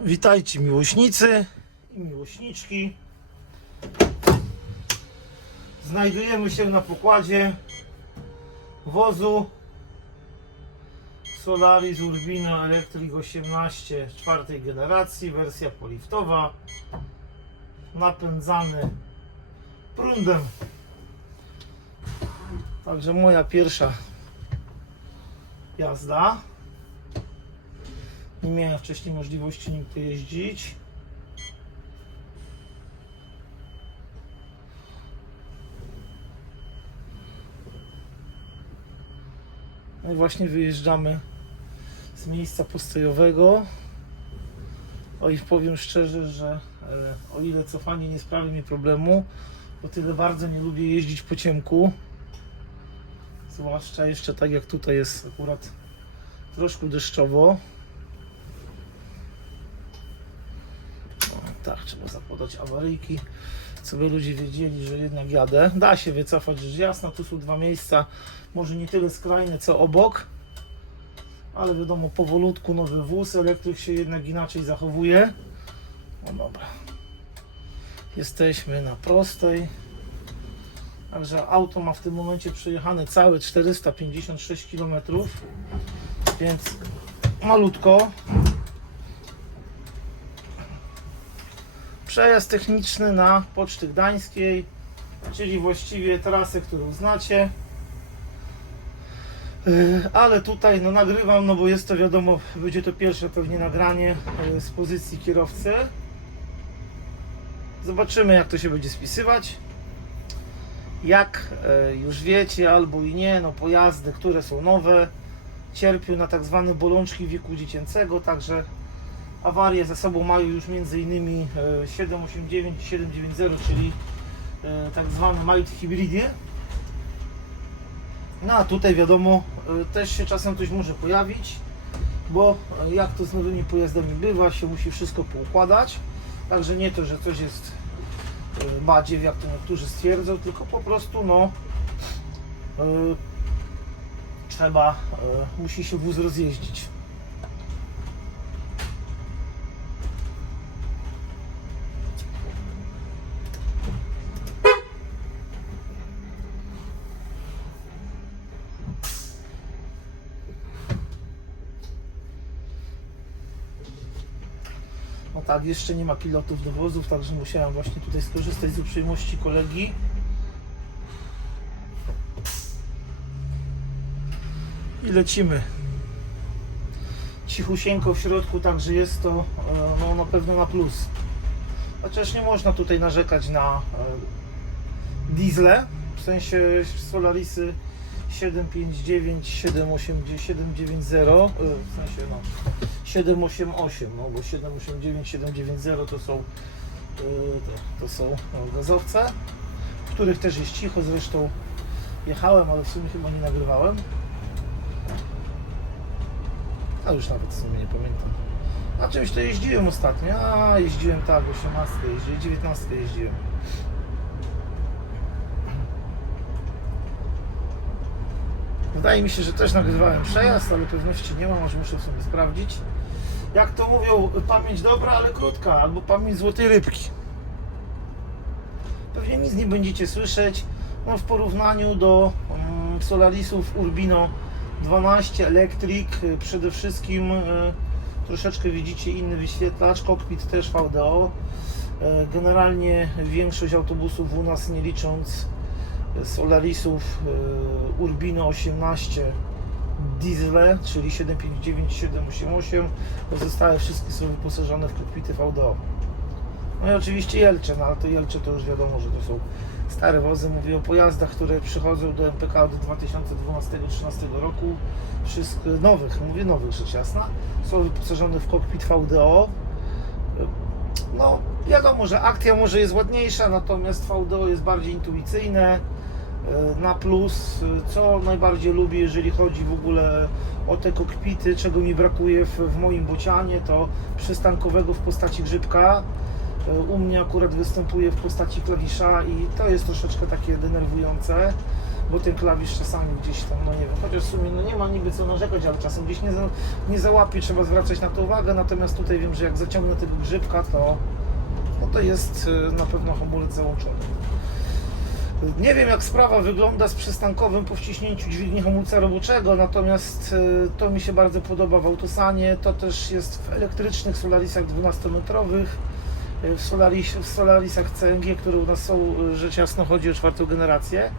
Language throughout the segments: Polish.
Witajcie miłośnicy i miłośniczki. Znajdujemy się na pokładzie wozu Solaris Urbino Electric 18 czwartej generacji, wersja poliftowa, napędzany prądem. Także moja pierwsza jazda. Nie miałem wcześniej możliwości nim jeździć. No i właśnie wyjeżdżamy z miejsca postojowego. O i powiem szczerze, że o ile cofanie nie sprawi mi problemu, o tyle bardzo nie lubię jeździć po ciemku. Zwłaszcza jeszcze tak jak tutaj jest akurat troszkę deszczowo. O, tak, trzeba zapodać awaryjki, co by ludzie wiedzieli, że jednak jadę. Da się wycofać, rzecz jasna, tu są dwa miejsca, może nie tyle skrajne, co obok, ale wiadomo, powolutku nowy wóz, elektryk się jednak inaczej zachowuje. No dobra. Jesteśmy na prostej. Także auto ma w tym momencie przejechane całe 456 km, więc malutko. Przejazd techniczny na Poczty Gdańskiej, czyli właściwie trasę, którą znacie. Yy, Ale tutaj no, nagrywam, no bo jest to wiadomo, będzie to pierwsze pewnie nagranie yy, z pozycji kierowcy. Zobaczymy jak to się będzie spisywać. Jak yy, już wiecie albo i nie, no pojazdy, które są nowe, cierpią na tak zwane bolączki wieku dziecięcego, także awarie za sobą mają już m.in. e, 789 i 790, czyli e, tak zwane mild hybrydy. No a tutaj wiadomo, e, też się czasem coś może pojawić, bo e, jak to z nowymi pojazdami bywa, się musi wszystko poukładać. Także nie to, że coś jest badziew, jak to niektórzy stwierdzą, tylko po prostu no trzeba, musi się wóz rozjeździć. Tak, jeszcze nie ma pilotów dowozów, także musiałem właśnie tutaj skorzystać z uprzejmości kolegi. I lecimy. Cichusieńko w środku, także jest to e, no, na pewno na plus. Chociaż nie można tutaj narzekać na e, diesle, w sensie Solarisy 759, 780, 790, e, w sensie no 788, no bo 789, 790 to są, yy, to, są gazowce, w których też jest cicho, zresztą jechałem, ale w sumie chyba nie nagrywałem. A już nawet w sumie nie pamiętam. A czymś to jeździłem ostatnio? A jeździłem tak, 18 jeździłem, 19 jeździłem. Wydaje mi się, że też nagrywałem przejazd, ale pewności nie mam, może muszę sobie sprawdzić. Jak to mówią, pamięć dobra, ale krótka, albo pamięć złotej rybki. Pewnie nic nie będziecie słyszeć no, w porównaniu do mm, Solarisów Urbino 12 Electric. y, Przede wszystkim y, troszeczkę widzicie inny wyświetlacz, kokpit też VDO. Y, Generalnie większość autobusów u nas, nie licząc Solarisów Urbino 18 diesle, czyli 759 788 pozostałe wszystkie są wyposażone w kokpity VDO no i oczywiście Jelcze, no ale to Jelcze to już wiadomo, że to są stare wozy, mówię o pojazdach, które przychodzą do MPK od 2012-2013 roku, wszystko, nowych, mówię nowych rzecz jasna, są wyposażone w kokpit VDO. No wiadomo, że akcja może jest ładniejsza, natomiast VDO jest bardziej intuicyjne, na plus, e, co najbardziej lubię, jeżeli chodzi w ogóle o te kokpity, czego mi brakuje w, w moim bocianie, to przystankowego w postaci grzybka. E, U mnie akurat występuje w postaci klawisza i to jest troszeczkę takie denerwujące, bo ten klawisz czasami gdzieś tam, no nie wiem, chociaż w sumie no nie ma niby co narzekać, ale czasem gdzieś nie, za, nie trzeba zwracać na to uwagę, natomiast tutaj wiem, że jak zaciągnę tego grzybka, to, no to jest e, na pewno hamulec załączony. Nie wiem jak sprawa wygląda z przystankowym po wciśnięciu dźwigni hamulca roboczego, natomiast e, to mi się bardzo podoba w Autosanie. To też jest w elektrycznych Solarisach 12-metrowych, e, w, Solaris, w Solarisach CNG, które u nas są, e, rzecz jasno chodzi o czwartą generację,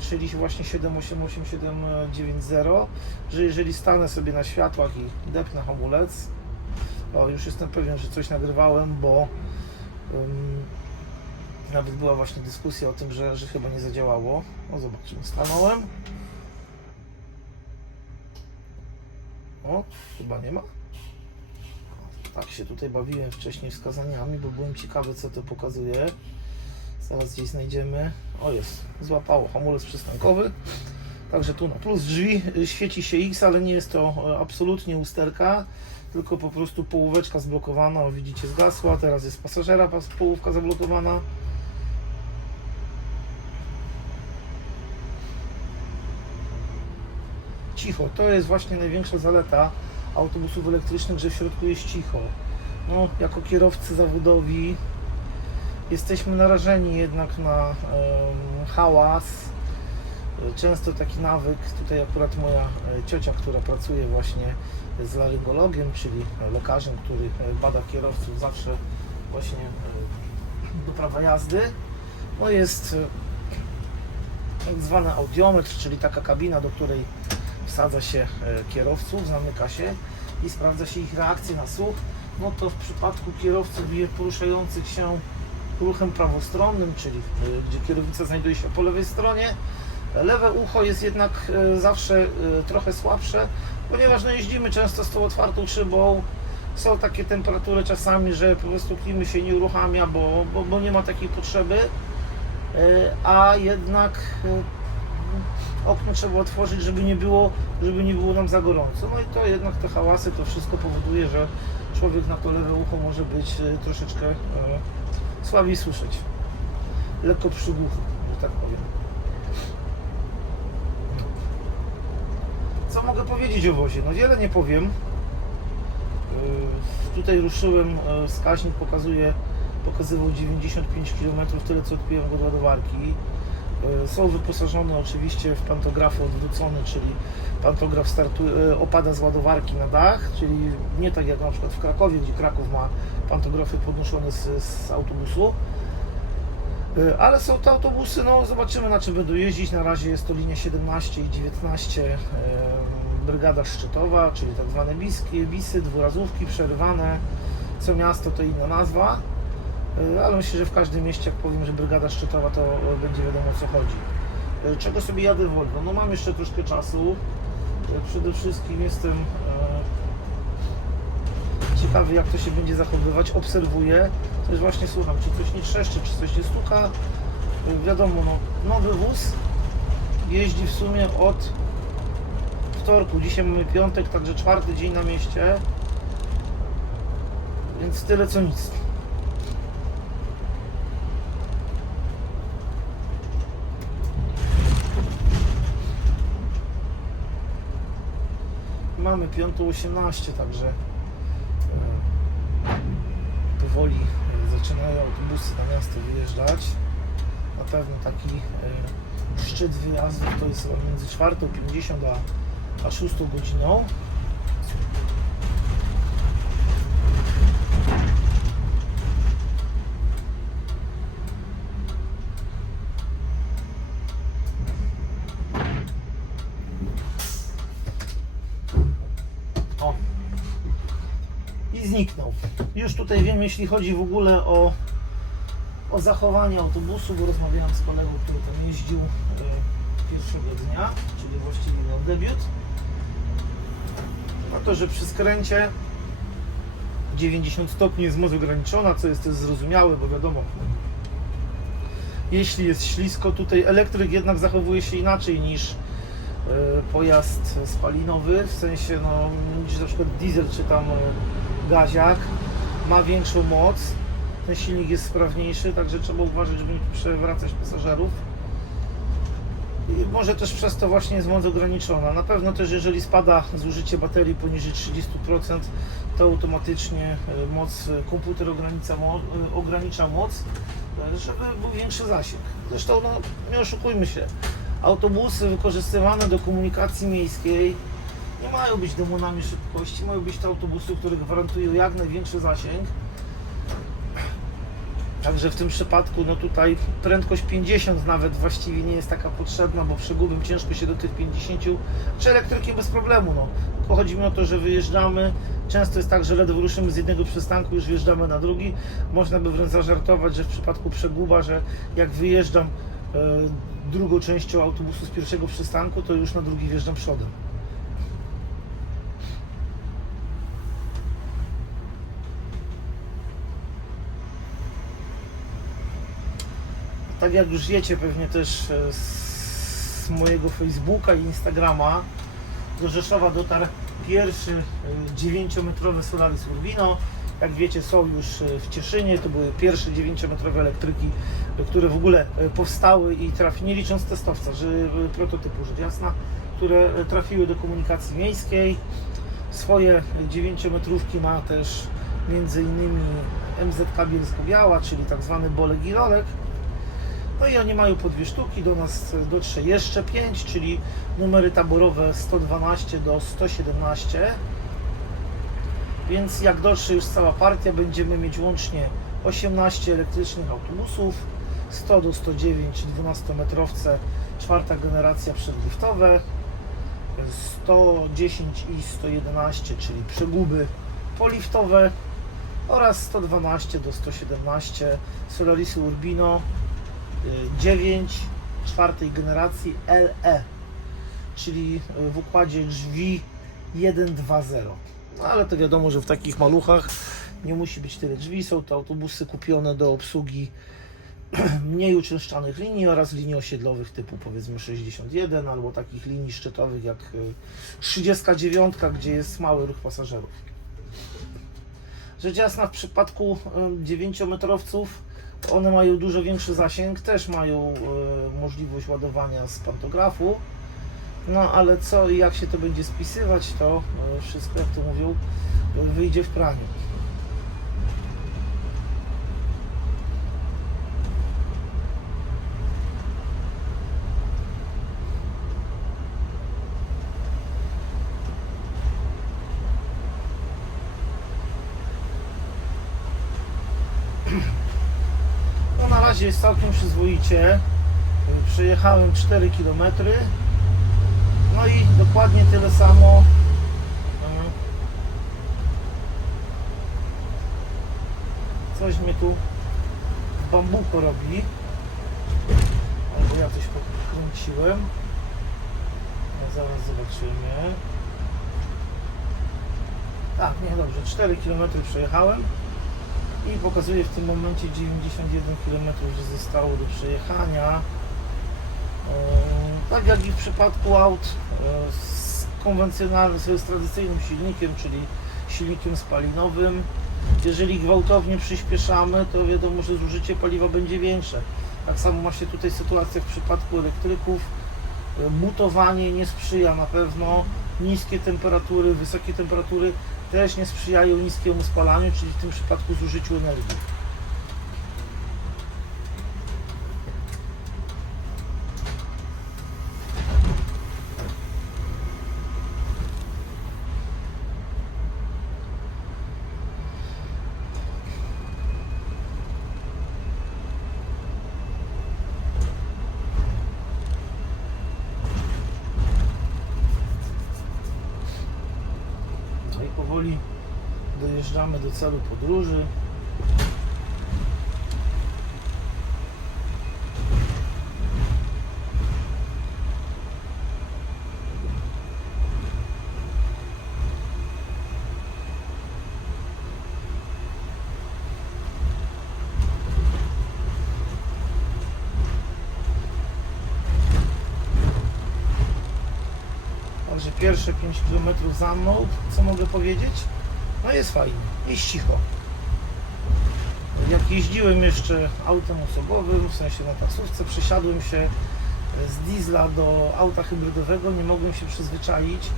czyli właśnie 788, 790, że jeżeli stanę sobie na światłach i depnę hamulec, o już jestem pewien, że coś nagrywałem, bo ym, nawet była właśnie dyskusja o tym, że, że chyba nie zadziałało. O, zobaczymy. Stanąłem. O, chyba nie ma. Tak się tutaj bawiłem wcześniej wskazaniami, bo byłem ciekawy, co to pokazuje. Zaraz gdzieś znajdziemy. O, jest. Złapało hamulec przystankowy. Także tu na plus drzwi y, świeci się X, ale nie jest to e, absolutnie usterka, tylko po prostu połóweczka zblokowana. O, widzicie, zgasła. Teraz jest pasażera, pas- połówka zablokowana. Cicho. To jest właśnie największa zaleta autobusów elektrycznych, że w środku jest cicho. No, jako kierowcy zawodowi jesteśmy narażeni jednak na hałas. Często taki nawyk, tutaj akurat moja e, ciocia, która pracuje właśnie z laryngologiem, czyli lekarzem, który e, bada kierowców zawsze właśnie e, do prawa jazdy, no jest tak zwany audiometr, czyli taka kabina, do której wsadza się e, kierowców, zamyka się i sprawdza się ich reakcję na słuch. No to w przypadku kierowców poruszających się ruchem prawostronnym, czyli e, gdzie kierownica znajduje się po lewej stronie, lewe ucho jest jednak e, zawsze trochę słabsze, ponieważ no jeździmy często z tą otwartą szybą. Są takie temperatury czasami, że po prostu klimy się nie uruchamia, bo, bo, bo nie ma takiej potrzeby, a jednak okno trzeba otworzyć, żeby nie było, żeby nie było nam za gorąco. No i to jednak te hałasy, to wszystko powoduje, że człowiek na to lewe ucho może być e, troszeczkę e, słabiej słyszeć. Lekko przygłuchy, że tak powiem. Co mogę powiedzieć o wozie? No wiele nie powiem. E, Tutaj ruszyłem, e, wskaźnik pokazuje, pokazywał 95 km, tyle co odpiłem go ładowarki. E, Są wyposażone oczywiście w pantografy odwrócony, czyli pantograf startuje, opada z ładowarki na dach, czyli nie tak jak na przykład w Krakowie, gdzie Kraków ma pantografy podnoszone z, z autobusu. E, Ale są to autobusy, no zobaczymy na czym będą jeździć. Na razie jest to linia 17 i 19, e, brygada szczytowa, czyli tak zwane biski, bisy, dwurazówki przerywane. Co miasto to inna nazwa. E, ale myślę, że w każdym mieście, jak powiem, że brygada szczytowa, to e, będzie wiadomo o co chodzi. E, Czego sobie jadę Volvo? No mam jeszcze troszkę czasu. E, Przede wszystkim jestem ciekawy, jak to się będzie zachowywać. Obserwuję. Coś właśnie słucham, czy coś nie trzeszczy, czy coś nie stuka. Wiadomo, no, nowy wóz jeździ w sumie od wtorku. Dzisiaj mamy piątek, także czwarty dzień na mieście. Więc tyle co nic. Mamy 5.18, także e, powoli e, zaczynają autobusy na miasto wyjeżdżać. Na pewno taki e, szczyt wyjazdów to jest między 4.50 a, a 6 godziną. O. I zniknął. Już tutaj wiem, jeśli chodzi w ogóle o, o zachowanie autobusu, bo rozmawiałem z kolegą, który tam jeździł e, pierwszego dnia, czyli właściwie miał debiut. No to, że przy skręcie 90 stopni jest moc ograniczona, co jest też zrozumiałe, bo wiadomo, jeśli jest ślisko, tutaj elektryk jednak zachowuje się inaczej niż pojazd spalinowy, w sensie no, niż na przykład diesel czy tam e, gaziak ma większą moc, ten silnik jest sprawniejszy, także trzeba uważać, żeby nie przewracać pasażerów. I może też przez to właśnie jest moc ograniczona. Na pewno też jeżeli spada zużycie baterii poniżej 30%, to automatycznie e, moc, e, komputer ogranicza, e, ogranicza moc, e, żeby był większy zasięg. Zresztą no, nie oszukujmy się, autobusy wykorzystywane do komunikacji miejskiej nie mają być demonami szybkości, mają być to autobusy, które gwarantują jak największy zasięg. Także w tym przypadku, no tutaj prędkość 50 nawet właściwie nie jest taka potrzebna, bo przegubem ciężko się do tych 50, czy elektryki bez problemu, no. Tylko chodzi mi o to, że wyjeżdżamy, często jest tak, że ledwo ruszymy z jednego przystanku, już wjeżdżamy na drugi. Można by wręcz zażartować, że w przypadku przeguba, że jak wyjeżdżam e, drugą częścią autobusu z pierwszego przystanku, to już na drugi wjeżdżam przodem. tak jak już wiecie pewnie też e, z mojego Facebooka i Instagrama, do Rzeszowa dotarł pierwszy 9-metrowy Solaris Urbino. Jak wiecie są już e, w Cieszynie, to były pierwsze 9-metrowe elektryki, e, które w ogóle e, powstały i trafiły, nie licząc testowca, że prototypu rzecz jasna, które trafiły do komunikacji miejskiej. Swoje 9-metrówki ma też między innymi MZK Bielsko-Biała, czyli tak zwany Bolek i Rolek. No i oni mają po dwie sztuki, do nas dotrze jeszcze 5, czyli numery taborowe 112 do 117. Więc jak dotrze już cała partia, będziemy mieć łącznie 18 elektrycznych autobusów, 100 do 109 12-metrowce, czwarta generacja przedliftowe, 110 i 111, czyli przeguby poliftowe oraz 112 do 117 Solarisy Urbino 9 czwartej generacji LE, czyli w układzie drzwi 1.2.0. No ale to wiadomo, że w takich maluchach nie musi być tyle drzwi. Są to autobusy kupione do obsługi mniej uczęszczanych linii oraz linii osiedlowych typu powiedzmy 61 albo takich linii szczytowych jak y, 39, gdzie jest mały ruch pasażerów. Rzecz jasna w przypadku 9-metrowców one mają dużo większy zasięg, też mają e, możliwość ładowania z pantografu. No ale co i jak się to będzie spisywać, to e, wszystko, jak to mówią, wyjdzie w praniu. No na razie jest całkiem przyzwoicie. Przejechałem 4 km. No i dokładnie tyle samo. y, Coś mnie tu w bambuko robi. Albo ja coś pokręciłem. No, zaraz zobaczymy. Tak, nie dobrze. 4 km przejechałem i pokazuje w tym momencie 91 km, że zostało do przejechania. Eee, Tak jak i w przypadku aut e, z konwencjonalnym, z tradycyjnym silnikiem, czyli silnikiem spalinowym, jeżeli gwałtownie przyspieszamy, to wiadomo, że zużycie paliwa będzie większe. Tak samo ma się tutaj sytuacja w przypadku elektryków. E, Mutowanie nie sprzyja na pewno, niskie temperatury, wysokie temperatury też nie sprzyjają niskiemu spalaniu, czyli w tym przypadku zużyciu energii. dojeżdżamy do celu podróży. Także pierwsze 5 km za mną, co mogę powiedzieć? No jest fajnie, jest cicho. Jak jeździłem jeszcze autem osobowym, w sensie na taksówce, przesiadłem się z diesla do auta hybrydowego, nie mogłem się przyzwyczaić,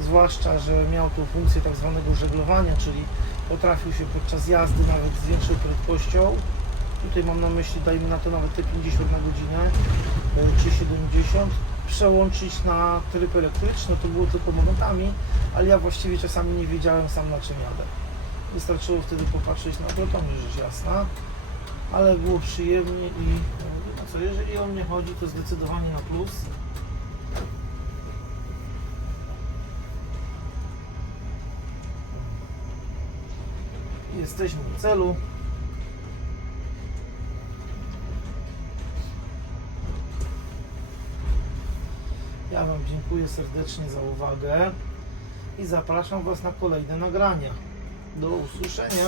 zwłaszcza, że miał tu funkcję tak zwanego żeglowania, czyli potrafił się podczas jazdy nawet z większą prędkością, tutaj mam na myśli, dajmy na to nawet te 50 na godzinę, e, czy 70, przełączyć na tryb elektryczny, to było tylko momentami, ale ja właściwie czasami nie wiedziałem sam na czym jadę. Wystarczyło wtedy popatrzeć na to, to mi rzecz jasna, ale było przyjemnie i no co, jeżeli o mnie chodzi, to zdecydowanie na plus. Jesteśmy w celu. Dziękuję serdecznie za uwagę i zapraszam Was na kolejne nagrania. Do usłyszenia.